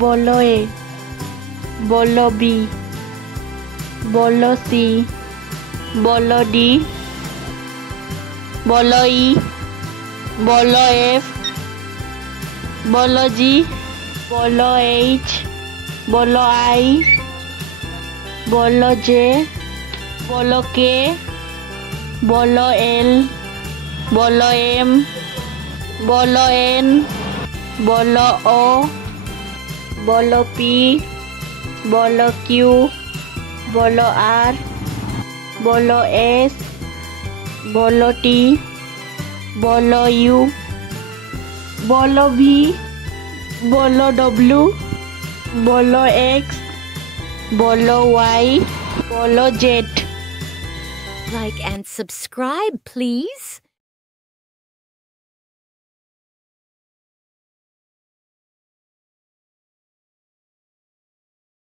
বলো এ, বলো বি, বলো সি, বলো ডি, বলো ই, বলো এফ, বলো জি, বলো এইচ, বলো আই, বলো জে, বলো কে, বলো এল, বলো এম, বলো এন, বলো ও, বলো পি, বলো কিউ, বলো আর, বলো এস, বলো টি, বলো ইউ, বলো ভি, বলো ডব্লু, বলো এক্স, বলো ওয়াই, বলো Z. Like and subscribe, please.